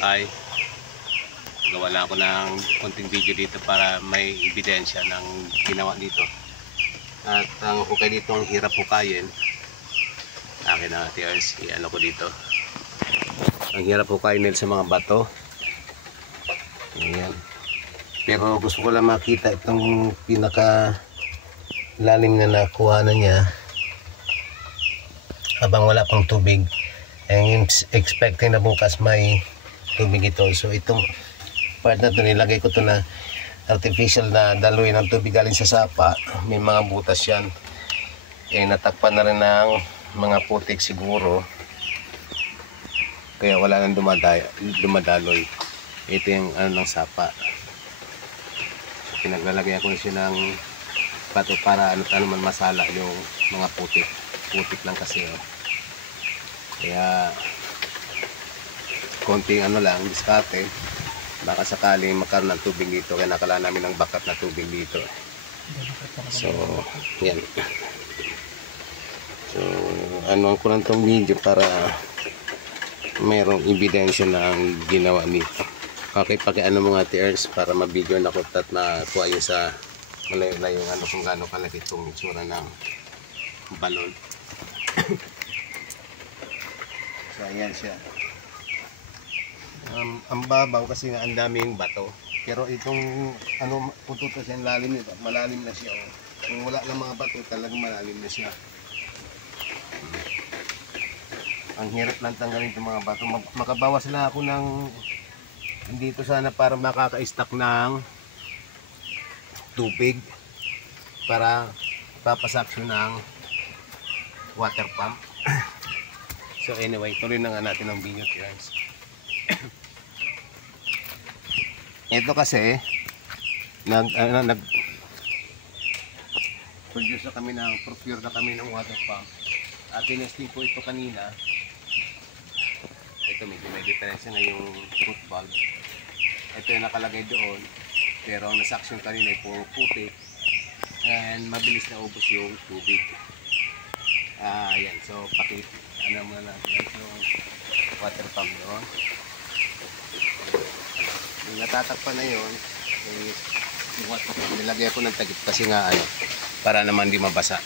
ay gawa lang ako ng konting video dito para may ebidensya ng ginawa dito. At ang hukay dito, ang hirap hukayin. Akin na tiers, i-ano ko dito. Ang hirap hukayin nila sa mga bato. Ayan. Pero gusto ko lang makita itong pinaka lalim na nakuha na niya habang wala pang tubig. And expecting na bukas may tubig ito. So itong part na ito, nilagay ko ito na artificial na daloy ng tubig galing sa sapa. May mga butas yan. Natakpan na rin ng mga putik siguro. Kaya wala nang dumadaloy. Ito yung ano ng sapa. So, pinaglalagyan ko na siya ng bato para ano man masala yung mga putik. Putik lang kasi. Oh. Kaya konting ano lang, diskarte. Baka sakaling magkaroon ng tubig dito. Kaya nakala namin ng backup na tubig dito. So, yan. So, ano ko lang itong video para mayroong ebidensya na ang ginawa nito. Okay, pakiano mga tiers para mabidyo na ko at makuha yung sa malayo-layo yung ano kung gaano kalaki itong itsura ng balon. So, ayan siya. Ang babaw kasi nga ang daming bato. Pero itong ano, pututo siya lalim nito, malalim na siya. Oh. Kung wala lang mga bato, talagang malalim na siya. Ang hirap lang tanggalin itong mga bato. Makabawas lang ako ng dito sana para makaka-stack ng tubig para papasaksyon ng water pump. So anyway, tuloy na nga natin ang video guys. Ito kasi produce na kami ng procure na kami ng water pump. At tinesting po ito kanina. Ito medyo may diferensya na yung root valve. Ito yung nakalagay doon. Pero ang nasaksyon kanina ay puro putik. And mabilis na ubos yung tubig. Ayan. So ano muna natin yung water pump doon. Yung natatakpan na yun, yung water pump, nilagay ko ng takip kasi nga ano, para naman di mabasa.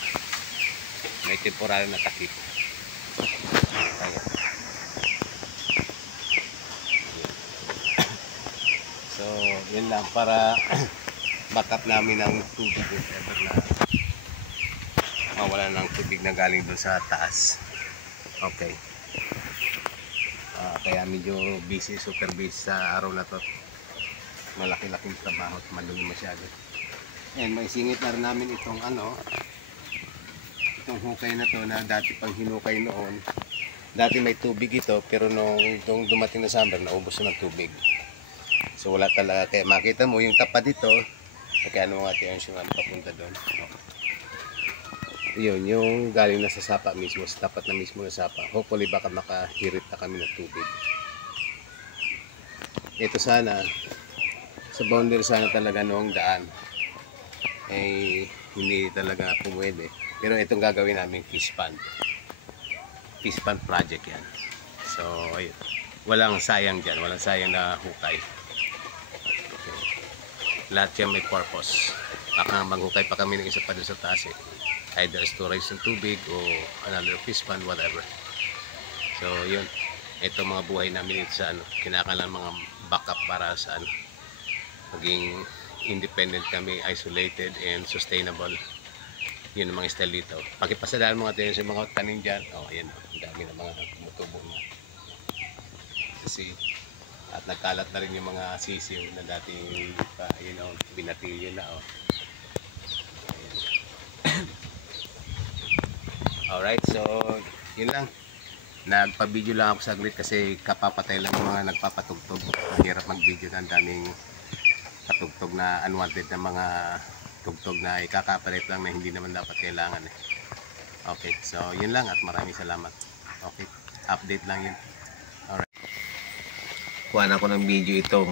May temporary na takip. Ayan. So, yun lang para backup namin ng tubig if ever na mawala ng tubig na galing doon sa taas. Okay. Kaya medyo busy, super busy sa araw na to. Malaki-laking trabaho at madumi masyado. And may singit na rin namin itong ano, itong hukay na to na dati pang hinukay noon. Dati may tubig ito pero nung dumating na summer naubos na ng tubig. So wala talaga, kaya makita mo yung tapat dito, kaya ano nga tiyan siya papunta doon. Yun, yung galing na sa sapa mismo, sa tapat na mismo na sapa. Hopefully baka makahirit na kami ng tubig. Ito sana, sa boundary sana talaga noong daan, hindi talaga pumwede. Pero itong gagawin namin fish pond. Fish pond project yan. So, ayun. Walang sayang dyan, walang sayang na hukay. Lahat yan may purpose. Baka maghukay pa kami ng isa pa doon sa taas either storage ng tubig o another fish pond, whatever. So yun, ito mga buhay namin ito sa ano, kinakailangan mga backup para sa ano, maging independent kami, isolated and sustainable. Yun ang mga style dito. Pakipasadaan mga tayo sa mga tanim dyan. Ayan, ang dami na mga tumutubo na kasi at nagkalat na rin yung mga sisiw na dating binatilyo na. Alright, so yun lang. Nagpa-video lang ako saglit kasi kapapatay lang yung mga nagpapatugtog. Mahirap mag-video na, ang daming patugtog na unwanted na mga tugtog na ikakapalit lang na hindi naman dapat kailangan. Okay, so yun lang at maraming salamat. Okay, update lang yun. Alright. Kuha na ko ng video itong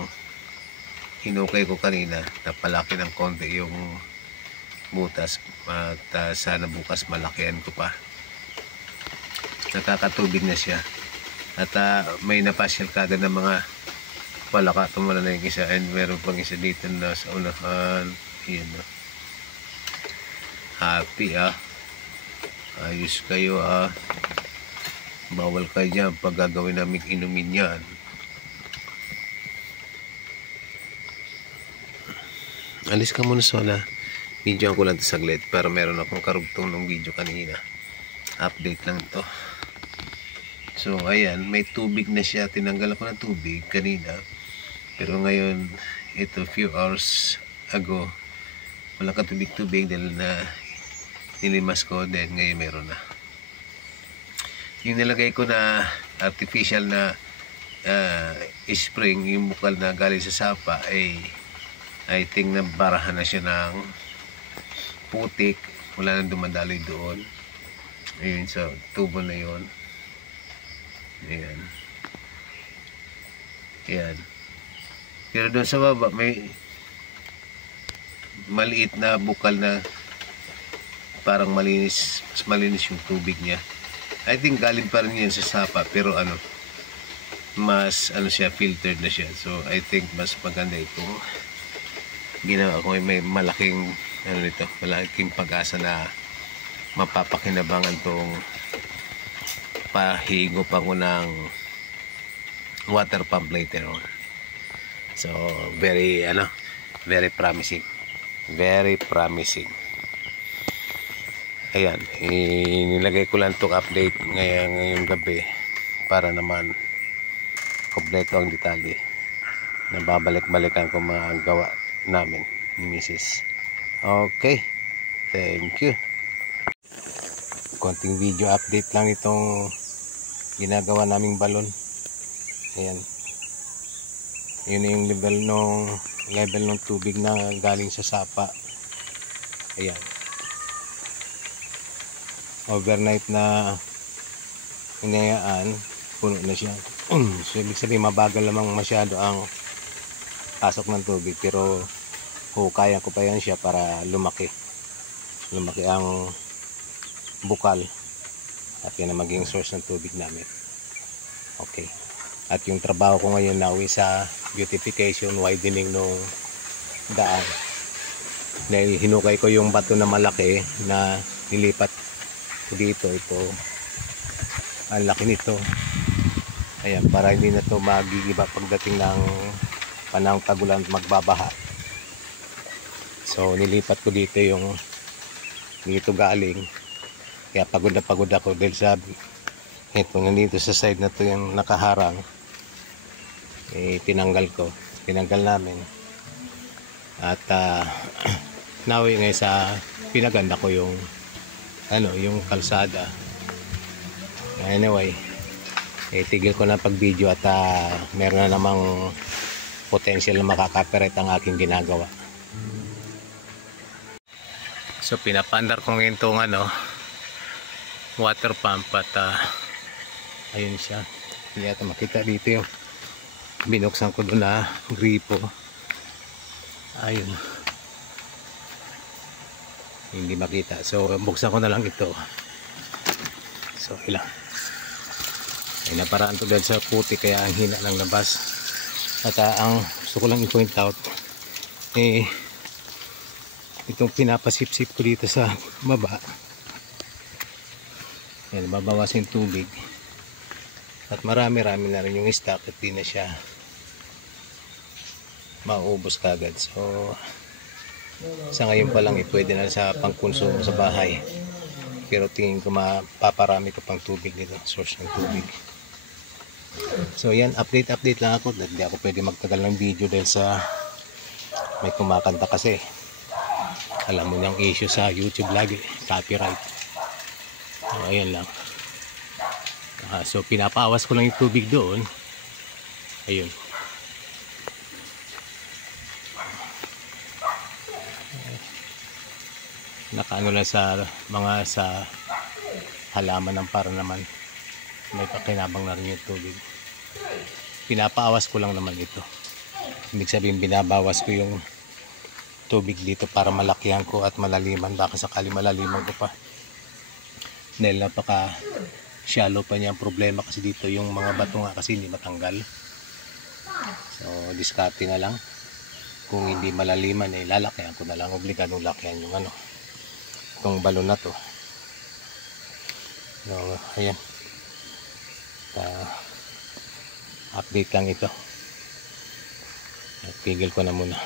hinukay ko kanina. Napalaki ng konti yung butas at sana bukas malakihan ko pa. Nakakatubig na siya at may napasyal kagad ng mga palaka tumala na yung isa, and meron pang isa dito na sa unahan. Ayan na. Happy ayos kayo bawal kayo dyan pag gagawin namin inumin yan. Alis ka muna Sola, video ko lang ito saglit para meron akong karugtong ng video kanina. Update lang to. So ayan, may tubig na siya. Tinanggal ako ng tubig kanina, pero ngayon ito few hours ago wala ka tubig dahil na nilimas ko, then ngayon meron na. Yung nilagay ko na artificial na spring, yung bukal na galing sa sapa, ay I think na barahan na siya ng putik, wala nang dumadaloy doon. Ayun, sa tubo na yun. Ayan. Ayan. Pero doon sa baba may maliit na bukal na parang malinis, mas malinis yung tubig niya. I think galing pa rin yan sa sapa, pero mas siya, filtered na siya. So I think mas maganda ito. Ginawa ko may malaking malaking pag-asa na mapapakinabangan tong pahigo pa ko ng water pump later on. So very promising. Very promising. Ayan, inilagay ko lang itong update ngayong gabi para naman kompleto ang detalye na babalik-balikan ko mga gawa namin ni Mrs. Okay, thank you. Konting video update lang itong ginagawa naming balon. Ayan, yun yung level ng tubig na galing sa sapa. Ayan, overnight na hinayaan, puno na siya. So ibig sabihin mabagal lamang masyado ang pasok ng tubig, pero kaya ko pa yan siya para lumaki ang bukal at yan ang maging source ng tubig namin. Okay, at yung trabaho ko ngayon nauwi sa beautification, widening nung daan, dahil hinukay ko yung bato na malaki na nilipat ko dito. Ito ang laki nito. Ayan, para hindi na to magigiba pagdating ng panahong tagulan, magbabaha. So nilipat ko dito yung dito galing, kaya pagod na pagod ako dahil sabi ito nandito sa side na to yung nakaharang, tinanggal namin at nawi ngayon sa pinaganda ko yung yung kalsada. Anyway, tigil ko na pag video at meron na namang potential na makaka-copyright ang aking ginagawa. So pinapandar ko ngayon itong water pump at ayun siya. Hindi yata makita dito yung binuksan ko doon na gripo. Ayun, hindi makita, so buksan ko na lang ito. So ilang ay naparaan to dahil sa puti, kaya ang hina ng labas. At ang gusto ko lang i-point out, itong pinapasip-sip ko dito sa baba, yan, babawasin tubig at marami-rami na rin yung stock at di na siya maubos kagad. So sa ngayon pa lang pwede na sa pangkonsumo sa bahay, pero tingin ko mapaparami ko pang tubig dito, source ng tubig. So yan, update lang ako. Hindi ako pwede magtagal ng video dahil sa may kumakanta kasi. Alam mo niyang issue sa YouTube lagi, copyright. So ayan lang. So pinapawas ko lang yung tubig doon. Ayun. Nakaano lang sa halaman ng para naman may pakinabang na rin yung tubig. Pinapaawas ko lang naman ito. Ibig sabihin binabawas ko yung tubig dito para malakihan ko at malaliman. Baka sakali malaliman ko pa dahil napaka shallow pa niya. Ang problema kasi dito yung mga bato nga kasi hindi matanggal. So diskarte na lang. Kung hindi malaliman eh lalakyan ko na lang, obligadong lakyan yung ano, itong balon na to. So ayan, update lang ito. Pigil ko na muna.